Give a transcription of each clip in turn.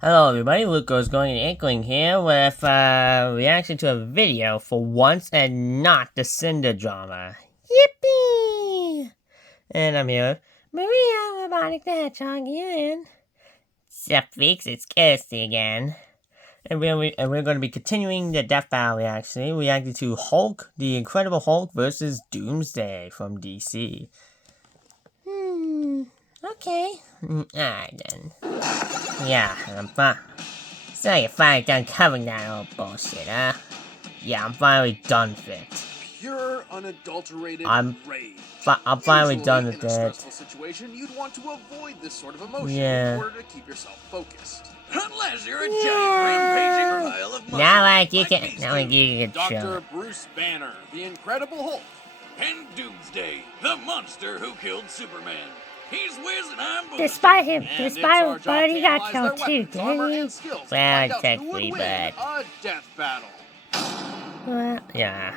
Hello everybody, Rose-Gorgon and Inkling here with reaction to a video for once and not the Sinder Drama. Yippee! And I'm here with Maria, Robotic the Hedgehog, and Sup Freaks, it's Kersti again. And we're going to be continuing the Death Battle reaction, reacting to Hulk, the Incredible Hulk versus Doomsday from DC. Okay. Alright then. Yeah, I'm fine. So you're finally done covering that old bullshit, huh? Yeah, I'm finally done with it. Pure, unadulterated rage. I'm finally done with in a it. stressful situation, you'd want to avoid this sort of emotion Yeah. in order to keep yourself focused. Unless you're a giant rampaging pile of muscle. Not like you can. Not like you can Dr. show. Bruce Banner, the Incredible Hulk. And Doomsday, the monster who killed Superman. He's Wiz and I'm Booster. Despite him, But he got killed too, didn't he? Well, technically, but a death battle. Well, yeah.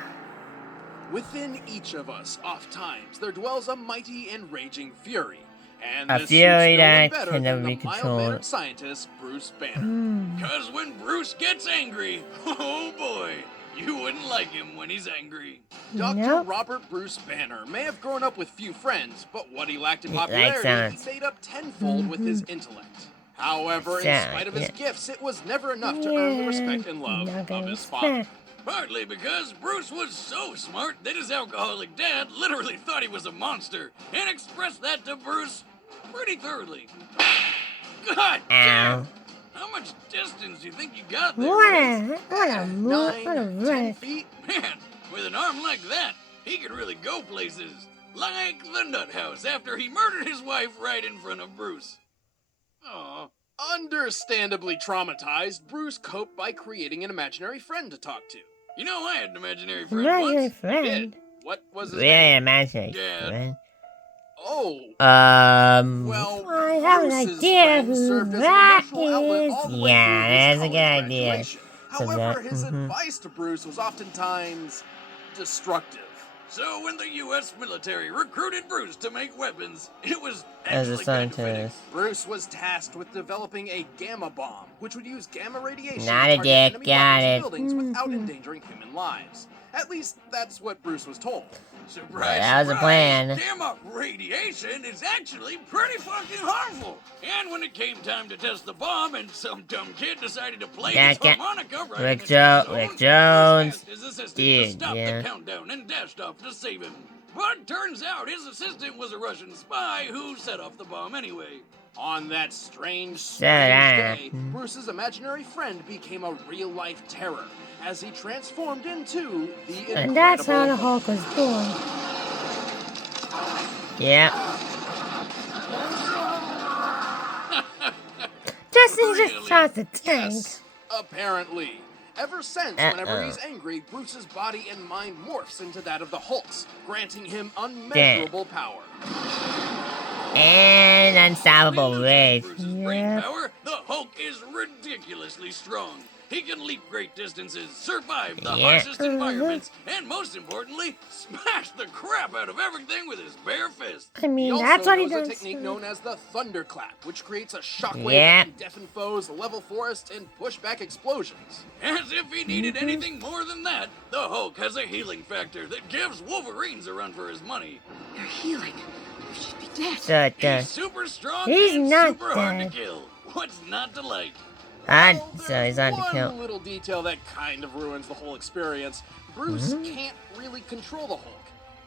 Within each of us, oft-times, there dwells a mighty and raging fury. And A this fury suits no one that better can never than be the controlled. mild-mannered scientist Bruce Banner. Cause when Bruce gets angry, oh boy, you wouldn't like him when he's angry. Dr. Nope. Robert Bruce Banner may have grown up with few friends, but what he lacked in He likes popularity, science. he made up tenfold with his intellect. However, in spite of his gifts, it was never enough to earn the respect and love of his father. Partly because Bruce was so smart that his alcoholic dad literally thought he was a monster and expressed that to Bruce pretty thoroughly. God damn! How much distance do you think you got there? what Riz? a 9, 10 wreck. feet? Man, with an arm like that, he could really go places. Like the nut house after he murdered his wife right in front of Bruce. Aw. Understandably traumatized, Bruce coped by creating an imaginary friend to talk to. You know, I had an imaginary friend Imaginary once. friend. Did. What was his Really name? imaginary, Yeah. right? Oh, well, I have an Bruce's idea friend who served as an that emotional outlet is. all the way Yeah, through his that's a good college idea. graduation. So However, that- his advice to Bruce was oftentimes destructive. So when the U.S. military recruited Bruce to make weapons, it was As a actually kind of fitting. scientist. Bruce was tasked with developing a gamma bomb, which would use gamma radiation Not to a target dick, enemy got weapons and it. buildings without endangering human lives. At least that's what Bruce was told. Surprise, That was a surprise, plan. Gamma radiation is actually pretty fucking harmful. And when it came time to test the bomb and some dumb kid decided to play Yeah, his harmonica right Rick in the Jo- zone, Rick Bruce Jones. asked his assistant Dude, to stop yeah. the countdown and dashed off to save him. But turns out his assistant was a Russian spy who set off the bomb anyway. On that strange Shut day, up. Bruce's imaginary friend became a real-life terror as he transformed into the And that's how the Incredible Hulk was born. Yep. Justin just Really? shot the tank. Yes, apparently. Ever since, whenever he's angry, Bruce's body and mind morphs into that of the Hulk's, granting him unmeasurable power. And unstoppable rage. Bruce's great Yep. power, the Hulk is ridiculously strong. He can leap great distances, survive the Yeah. harshest environments, and most importantly, smash the crap out of everything with his bare fist. I He mean, also that's what he knows does. a technique known as the thunderclap, which creates a shockwave Yeah. that can deafen foes, level forests, and push back explosions. As if he needed anything more than that, the Hulk has a healing factor that gives Wolverines a run for his money. You're healing. You should be dead. So, He's super strong He's and not super hard to dead. kill. What's not to like? Well, so he's there's on to one kill. little detail that kind of ruins the whole experience. Bruce can't really control the Hulk.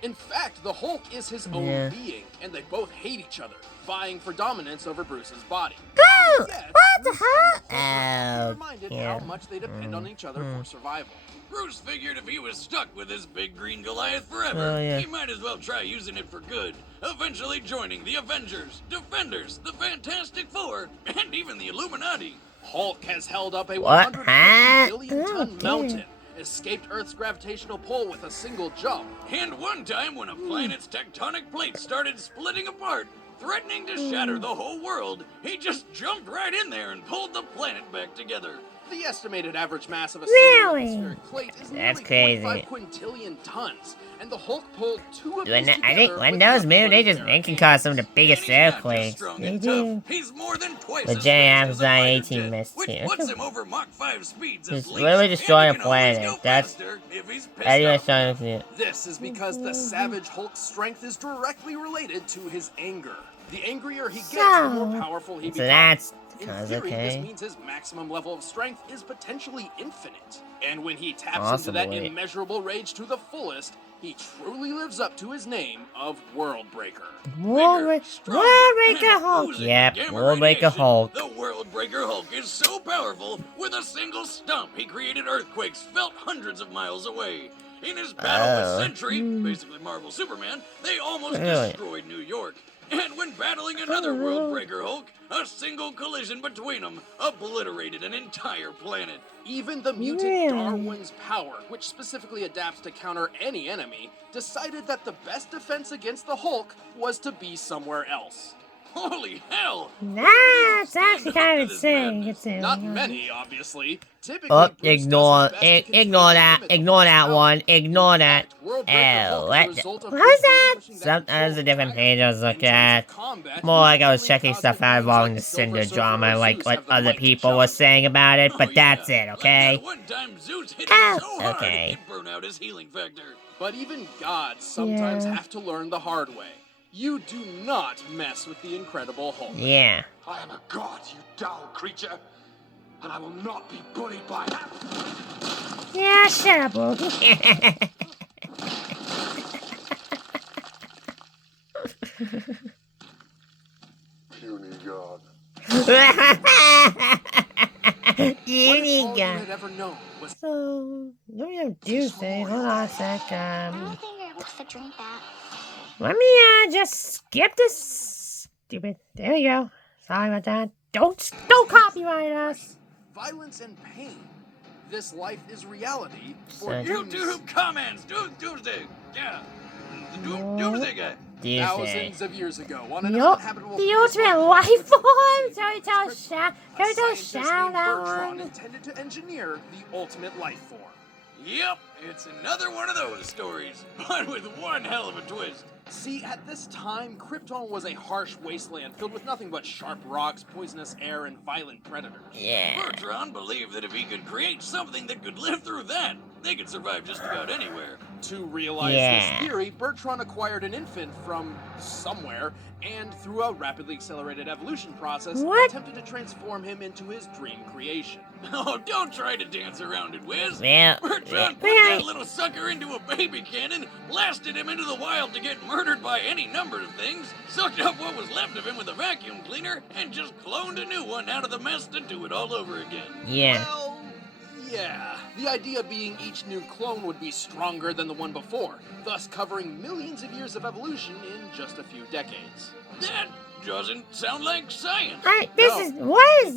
In fact, the Hulk is his own Yeah. being, and they both hate each other, vying for dominance over Bruce's body. Oh, Yet, what the Bruce heck? and Oh, reminded yeah. how much they depend on each other for survival. Bruce figured if he was stuck with his big green Goliath forever, Oh, yeah. he might as well try using it for good, eventually joining the Avengers, Defenders, the Fantastic Four, and even the Illuminati. Hulk has held up a What? 150 billion Oh, ton dear. mountain, escaped Earth's gravitational pull with a single jump. And one time when a planet's tectonic plates started splitting apart, threatening to shatter the whole world, he just jumped right in there and pulled the planet back together. The estimated average mass of a Really? single atmospheric plate is That's nearly crazy. 45 quintillion tons, and the Hulk pulled two of When these I think together when with those nothing move, but a they pair of can cause some of the And biggest he's not just earthquakes. strong They and do. tough, he's more than twice The as J fast as a Amazon fighter 18 jet, missed which too. puts him over Mach 5 speeds at Just least. literally And he destroying a can always planet. go That's faster if he's pissed anyway, off. showing it. This is because the Savage Hulk's strength is directly related to his anger. The angrier he gets, the more So- powerful he So becomes. that's In cause theory, this okay. means his maximum level of strength is potentially infinite. And when he taps into that Possibly. immeasurable rage to the fullest, he truly lives up to his name of World Breaker. Bigger, stronger, Worldbreaker and Hulk. oozing Yep, gamma World Breaker radiation, Hulk. The World Breaker Hulk is so powerful, with a single stomp, he created earthquakes felt hundreds of miles away. In his battle Oh. with Sentry, basically Marvel Superman, they almost Really? destroyed New York. And when battling another World Breaker Hulk, a single collision between them obliterated an entire planet. Even the mutant Really? Darwin's power, which specifically adapts to counter any enemy, decided that the best defense against the Hulk was to be somewhere else. Holy hell! That's actually kind of insane. Not many, obviously. Typically, Oh, Bruce ignore, does his best to contain ignore and that, limit the ignore Hulk's that power. one, ignore In that. fact, World Breaker Hulk is a what? result of What Bruce was that? relinquishing That control was a different entirely. page I was looking In terms at. of combat, More like I was usually checking stuff cosmic out beings along like the Silver Cinder Surfer Drama, or like Zeus what have the other might to people were challenge. saying about it, but Oh, that's yeah. it, Like okay? that one time Zeus hit Ow. him so hard Okay. it burned out his healing factor. But even gods sometimes Yeah. have to learn the hard way. You do not mess with the Incredible Hulk. Yeah. I am a god, you dull creature, and I will not be bullied by that. Yeah, shut up, Loki. Puny god. What if all you Uniga. had ever known was So, let me have Doomsday. Hold on a sec. I don't think you're able to drink that. Let me just skip this. Stupid. There we go. Sorry about that. Don't copyright us. violence and pain? This life is reality for So- YouTube comments, Doomsday, yeah, Doomsday guy. Tuesday. thousands of years ago on an Yup. uninhabitable The place ultimate called life Earth, form. Sorry, tell a scientist shout named Bertrand out. intended to engineer the ultimate life form. Yep, it's another one of those stories, but with one hell of a twist. See, at this time, Krypton was a harsh wasteland filled with nothing but sharp rocks, poisonous air, and violent predators. Yeah. Bertrand believed that if he could create something that could live through that, they could survive just about anywhere. To realize Yeah. this theory, Bertrand acquired an infant from somewhere, and through a rapidly accelerated evolution process, What? attempted to transform him into his dream creation. Oh, don't try to dance around it, Wiz. Well, Bertrand put Yeah. that little sucker into a baby cannon, blasted him into the wild to get murdered by any number of things, sucked up what was left of him with a vacuum cleaner, and just cloned a new one out of the mess to do it all over again. yeah. Well, yeah. The idea being each new clone would be stronger than the one before, thus covering millions of years of evolution in just a few decades. That doesn't sound like science. What is It this?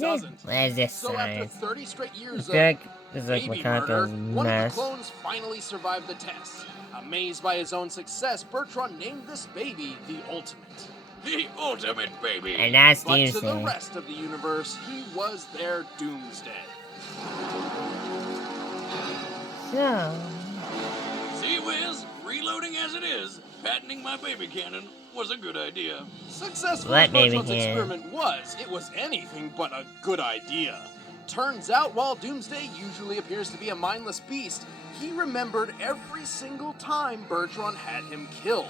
doesn't. What is this So after science? 30 straight I years feel of like this is like baby murder, Macaco's one of the mess. clones finally survived the test. Amazed by his own success, Bertrand named this baby the Ultimate. The ultimate baby. And that's But to the Tuesday. rest of the universe, he was their Doomsday. So, See, Wiz, reloading as it is, patenting my baby cannon was a good idea. Successful What as baby Bertrand's can? experiment was, it was anything but a good idea. Turns out, while Doomsday usually appears to be a mindless beast, he remembered every single time Bertrand had him killed.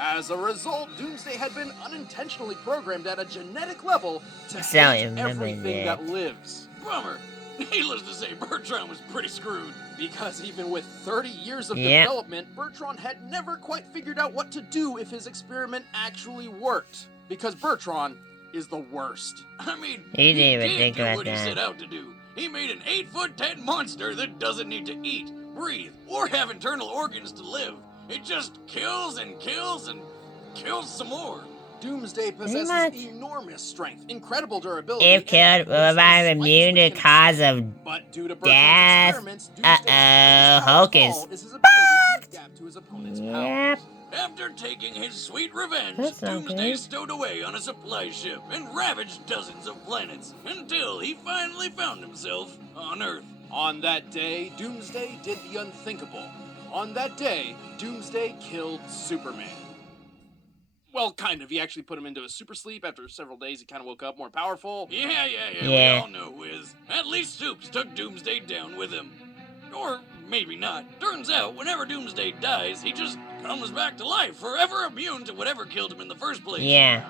As a result, Doomsday had been unintentionally programmed at a genetic level to So I hate remember everything that. that lives. Bummer. Needless to say, Bertrand was pretty screwed. Because even with 30 years of Yep. development, Bertrand had never quite figured out what to do if his experiment actually worked. Because Bertrand is the worst. I mean, He didn't even did think do about what he that. set out to do. He made an 8'10" monster that doesn't need to eat, breathe, or have internal organs to live. It just kills and kills and kills some more. Doomsday possesses much. enormous strength, incredible durability, If and killed, will poisonous revive spikes immune to which can cause explode. of But due to death. Bertrand's experiments, Doomsday's greatest power Hulk of is all is his ability to adapt to his opponent's yep. powers. After taking his sweet revenge, That's not Doomsday good. stowed away on a supply ship and ravaged dozens of planets until he finally found himself on Earth. On that day, Doomsday did the unthinkable. On that day, Doomsday killed Superman. Well, kind of. He actually put him into a super sleep. After several days, he kind of woke up more powerful. Yeah, we Yeah. all know Wiz. At least Soups took Doomsday down with him. Or maybe not. Turns out, whenever Doomsday dies, he just comes back to life, forever immune to whatever killed him in the first place. Yeah.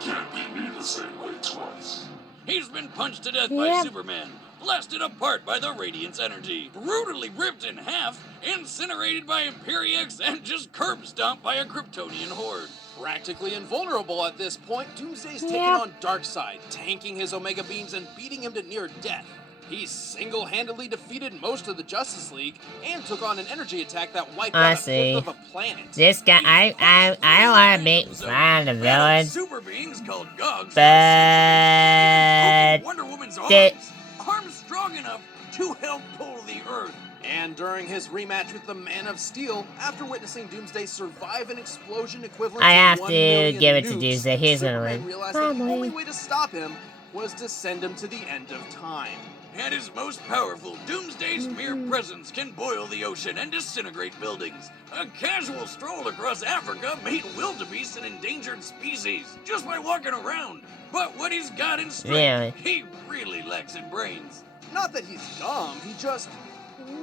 Can't be me the same way twice. He's been punched to death by Yeah. Superman, blasted apart by the Radiance energy, brutally ripped in half, incinerated by Imperiex, and just curb stomped by a Kryptonian horde. Practically invulnerable at this point, Doomsday's taken Yeah. on Darkseid, tanking his Omega beams and beating him to near death. He single-handedly defeated most of the Justice League and took on an energy attack that wiped I out see. a fourth of a planet. This guy, I don't want to make fun of the villain, Super beings called Gogs. but Wonder Woman's the- arms strong enough to help pull the Earth. And during his rematch with the Man of Steel, after witnessing Doomsday survive an explosion equivalent I to have 1 to million give it to nukes, Doomsday. He's gonna Superman win. realized that the Probably. only way to stop him was to send him to the end of time. At his most powerful, Doomsday's mere presence can boil the ocean and disintegrate buildings. A casual stroll across Africa made wildebeest an endangered species just by walking around. But what he's got in strength, he really lacks in brains. Not that he's dumb, he just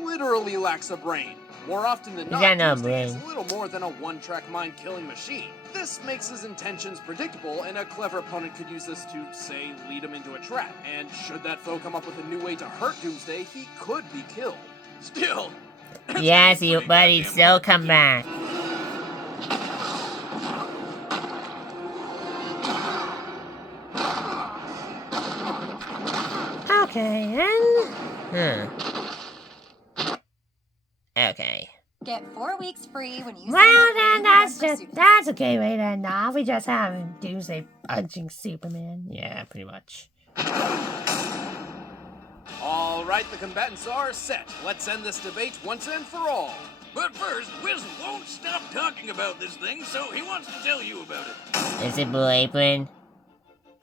literally lacks a brain. More often than He's not, got no Doomsday is brain. little more than a one-track mind-killing machine. This makes his intentions predictable, and a clever opponent could use this to, say, lead him into a trap. And should that foe come up with a new way to hurt Doomsday, he could be killed. Still. yes, pretty but he'd goddamn still hard to come do. back. Okay, and Okay. Get 4 weeks free when you well sign then up that's a good way to end off. We just have Doomsday punching Superman. Yeah, pretty much. All right, the combatants are set. Let's end this debate once and for all. But first, Wiz won't stop talking about this thing, so he wants to tell you about it. Is it Blue Apron?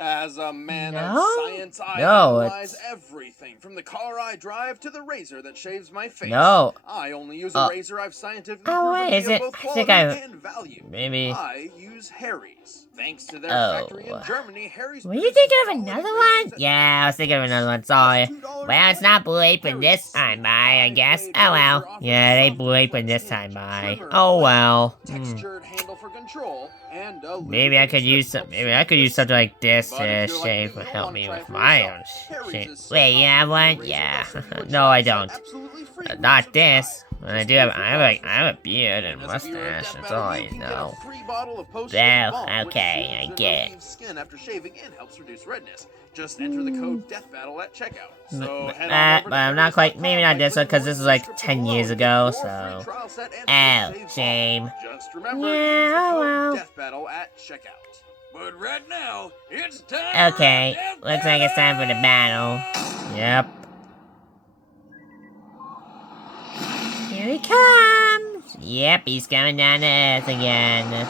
As a man of No? science, I No, analyze it's- everything from the car I drive to the razor that shaves my face. No. I only use a razor I've scientifically Oh, proven wait, to is be of it- both I quality think I- and value. Maybe. I use Harry's. Thanks to their Oh. factory in Germany, Harry's. Were you produces thinking of quality another razors one? at Yeah, I was thinking of another one, sorry. $2 Well, it's not Blue Apron this time by, I guess. Oh well. Yeah, it ain't Blue Apron this time by. Oh well. Textured handle for control, and a Maybe I could lubricating use strip some. to Maybe help I could use something like this But to if you're like shave me, and you'll help wanna me try with for my yourself. own Harry's shit. is so Wait, you have one? razor Yeah. blades and No, I switch don't. absolutely free when you Not this. subscribe. But I Just do have. pay for I have a beard and As a viewer of mustache. Death That's Battle, all you I can get a know. free bottle of post-shave Well, balm, which okay, soothes I and get it. relieves skin after shaving and helps reduce redness. Just enter the code DEATHBATTLE at checkout. So head on over But to I'm not quite. Maybe not this one Harry's.com because this was like by 10 clicking years the ago. link below So. for a free trial set and Oh, post-shave balm. shame. Just remember, Yeah, use the code well. DEATHBATTLE at checkout. But right now, it's time Okay, for a death looks like it's time for the battle. Yep. Here he comes. Yep, he's coming down to Earth again.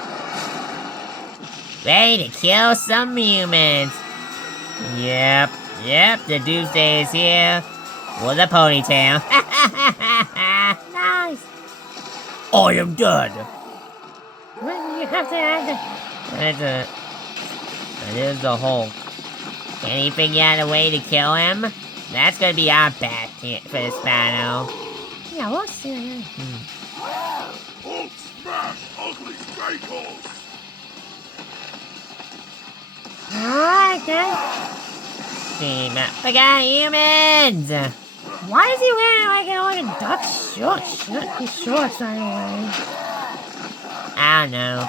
Ready to kill some humans. Yep, the Doomsday is here. With a ponytail. Nice. I am done. Well, you have to add That is the Hulk. Can he figure out a way to kill him? That's gonna be our bet here for this battle. yeah, we'll see. Hulk smash ugly sprinkles! Alright then. Team up. We got humans! Why is he wearing like an duck shorts? His shorts anyway. I don't know.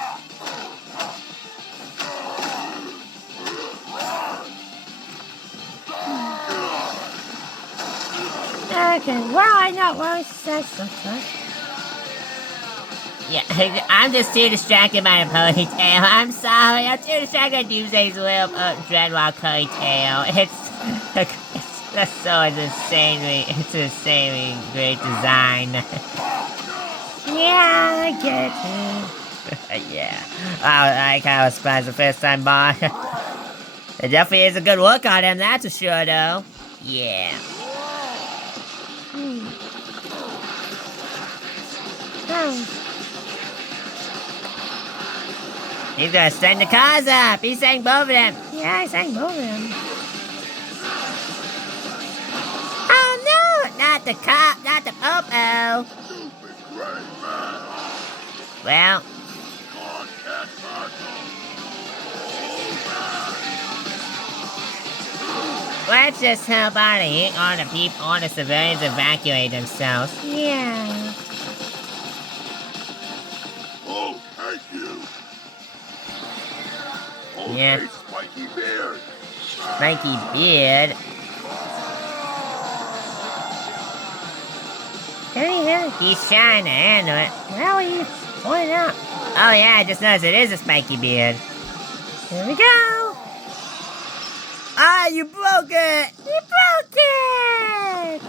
Okay, well I know what he says sometimes. Yeah, I'm just too distracted by the ponytail. I'm sorry, I'm too distracted by Doomsday's little dreadlock ponytail. That's so it's insanely great design. Yeah, I get it. Yeah, I like how it surprised the first time by. It definitely is a good look on him, that's for sure, though. Yeah. Yeah. He's gonna send the cars up. He sang both of them. Yeah, I sang both of them. Oh no! Not the cop, not the popo. Well, let's just help out of here. All the civilians evacuate themselves. Yeah. Oh, thank you. Yeah. Okay, Spiky Beard. Spiky beard. He's trying to handle it. Well, he pointed out. Oh yeah, I just noticed it is a spiky beard. Here we go. Ah, you broke it! You broke it!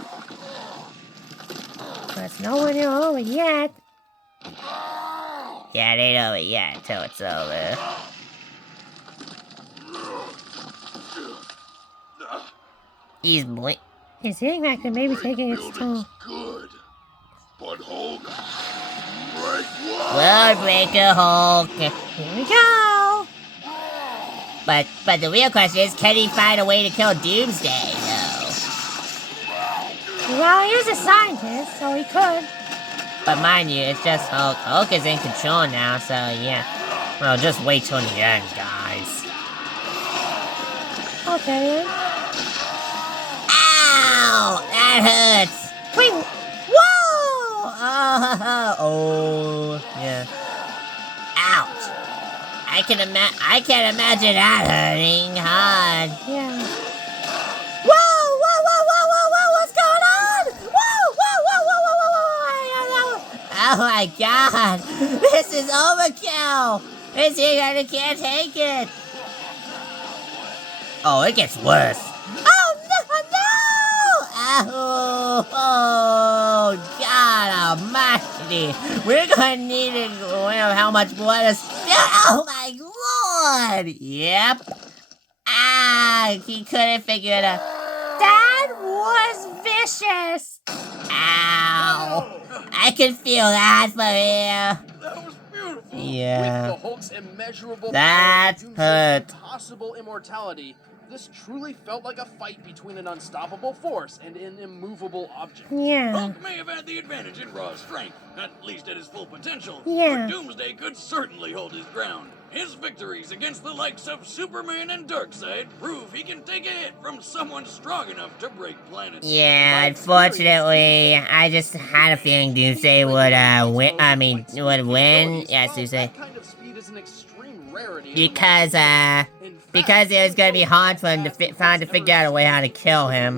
But it's nowhere near over yet. Yeah, it ain't over yet until it's over. He's blink. His healing factor may be taking its toll. Good. But Hulk, break one. World Breaker Hulk. Here we go. But the real question is, can he find a way to kill Doomsday, though? Well, he's a scientist, so he could. But mind you, it's just Hulk. Hulk is in control now, so yeah. Well, just wait till the end, guys. Okay, then. Ow! That hurts! Wait, Whoa! Oh, yeah. Ouch! I can imagine that hurting hard. yeah. Whoa! What's going on? Whoa! Oh my god! This is overkill! This thing can't take it! Oh, it gets worse. Oh no! God almighty! We're gonna need it. Well, how much blood is... Oh my lord! Yep. He couldn't figure it out. That was vicious. Ow! I can feel that for here. That was beautiful. Yeah. With the Hulk's immeasurable That power and hurt. Doomsday's impossible immortality, this truly felt like a fight between an unstoppable force and an immovable object. Yeah. Hulk may have had the advantage in raw strength, at least at his full potential. Yeah. But Doomsday could certainly hold his ground. His victories against the likes of Superman and Darkseid prove he can take a hit from someone strong enough to break planets. Yeah, unfortunately, I just had a feeling Doomsday would win. Would win. Yes, Doomsday. That kind of speed is an extreme rarity. Because it was gonna be hard for him to figure out a way how to kill him.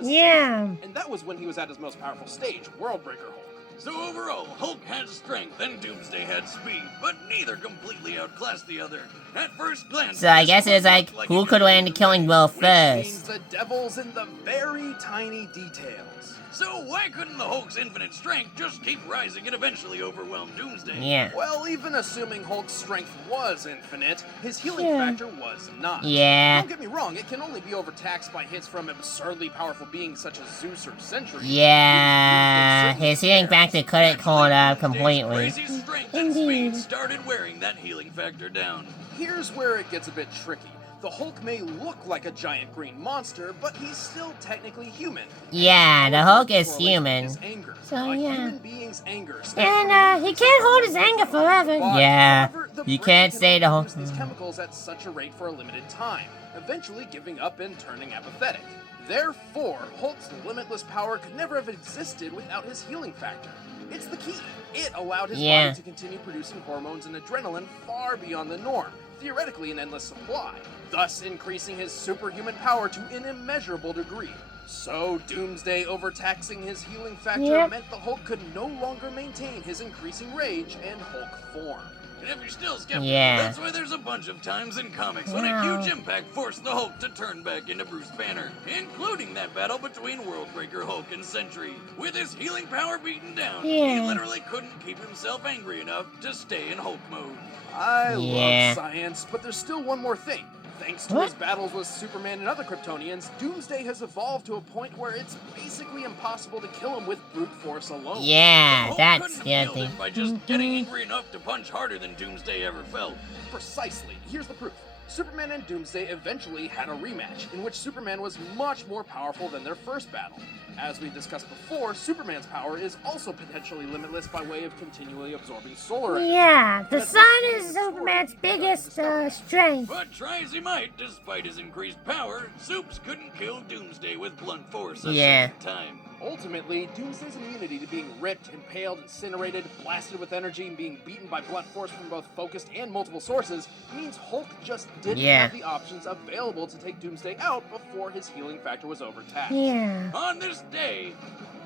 Yeah. And that was when he was at his most powerful stage, World Breaker Hulk. So overall, Hulk had strength and Doomsday had speed, but neither completely outclassed the other. At first glance, So I guess it was like, who could land the killing blow Which means first? the devil's in the very tiny details. So why couldn't the Hulk's infinite strength just keep rising and eventually overwhelm Doomsday? Yeah. Well, even assuming Hulk's strength was infinite, his healing Yeah. factor was not. Yeah. Don't get me wrong, it can only be overtaxed by hits from absurdly powerful beings such as Zeus or Sentry. Yeah. His healing factor couldn't hold up completely. Crazy strength and Indeed. speed started wearing that healing factor down. Here's where it gets a bit tricky. The Hulk may look like a giant green monster, but he's still technically human. Yeah, the Hulk is Correlates with human. his anger. So, A yeah. human being's anger stems And, he can't hold his anger forever. Yeah, However, the you brain can't can say the only Hulk- produce these chemicals at such a rate for a limited time, eventually giving up and turning apathetic. Therefore, Hulk's limitless power could never have existed without his healing factor. It's the key. It allowed his Yeah. body to continue producing hormones and adrenaline far beyond the norm, theoretically an endless supply, thus increasing his superhuman power to an immeasurable degree. So, Doomsday overtaxing his healing factor Yep. meant the Hulk could no longer maintain his increasing rage and Hulk form. And if you're still skeptical, Yeah. that's why there's a bunch of times in comics when a Wow. huge impact forced the Hulk to turn back into Bruce Banner, including that battle between Worldbreaker Hulk and Sentry. With his healing power beaten down, he Yeah. literally couldn't keep himself angry enough to stay in Hulk mode. I Yeah. love science, but there's still one more thing. Thanks to his battles with Superman and other Kryptonians, Doomsday has evolved to a point where it's basically impossible to kill him with brute force alone. Yeah, Hulk that's couldn't the kill other thing. them by just getting angry enough to punch harder than Doomsday ever felt. Precisely. Here's the proof. Superman and Doomsday eventually had a rematch, in which Superman was much more powerful than their first battle. As we discussed before, Superman's power is also potentially limitless by way of continually absorbing solar energy. Yeah, the sun is Superman's biggest strength. But try as he might, despite his increased power, Supes couldn't kill Doomsday with blunt force a Yeah. second time. Ultimately, Doomsday's immunity to being ripped, impaled, incinerated, blasted with energy, and being beaten by blunt force from both focused and multiple sources means Hulk just didn't have the options available to take Doomsday out before his healing factor was overtaxed. Yeah. On this day,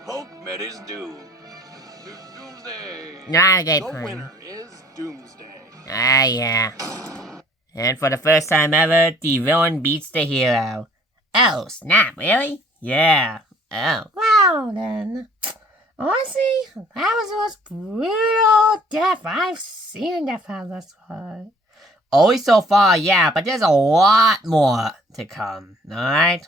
Hulk met his doom. Doomsday. Not a great The pun. winner is Doomsday. Ah, yeah. And for the first time ever, the villain beats the hero. Oh, snap, really? Yeah. Oh. Wow, then. Honestly, that was the most brutal death I've seen in Death House thus far. Only so far, yeah, but there's a lot more to come, alright?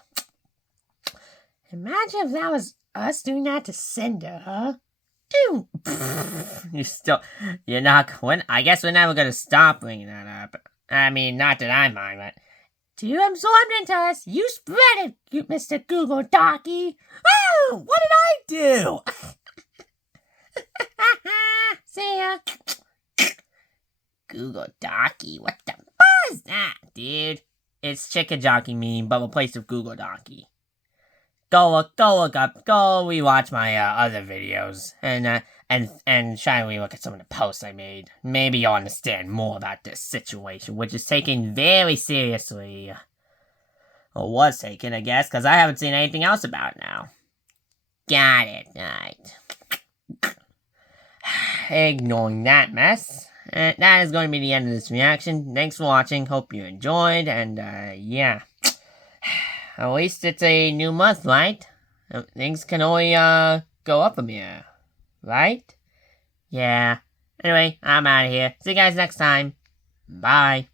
Imagine if that was us doing that to Cinder, huh? Ew. You're not, I guess we're never gonna stop bringing that up. I mean, not that I mind, but... You absorbed into us, you spread it, you Mr. Google Docky. Oh, what did I do? See ya. Google Docky, what the fuck is that, dude? It's Chicken Jockey meme, but replaced with Google Docky. Go look up, go rewatch my other videos, and try to look at some of the posts I made. Maybe you'll understand more about this situation, which is taken very seriously. Or was taken, I guess, because I haven't seen anything else about it now. Got it, alright. Ignoring that mess. That is going to be the end of this reaction. Thanks for watching, hope you enjoyed, and yeah. At least it's a new month, right? Things can only go up from here, right? Yeah. Anyway, I'm out of here. See you guys next time. Bye.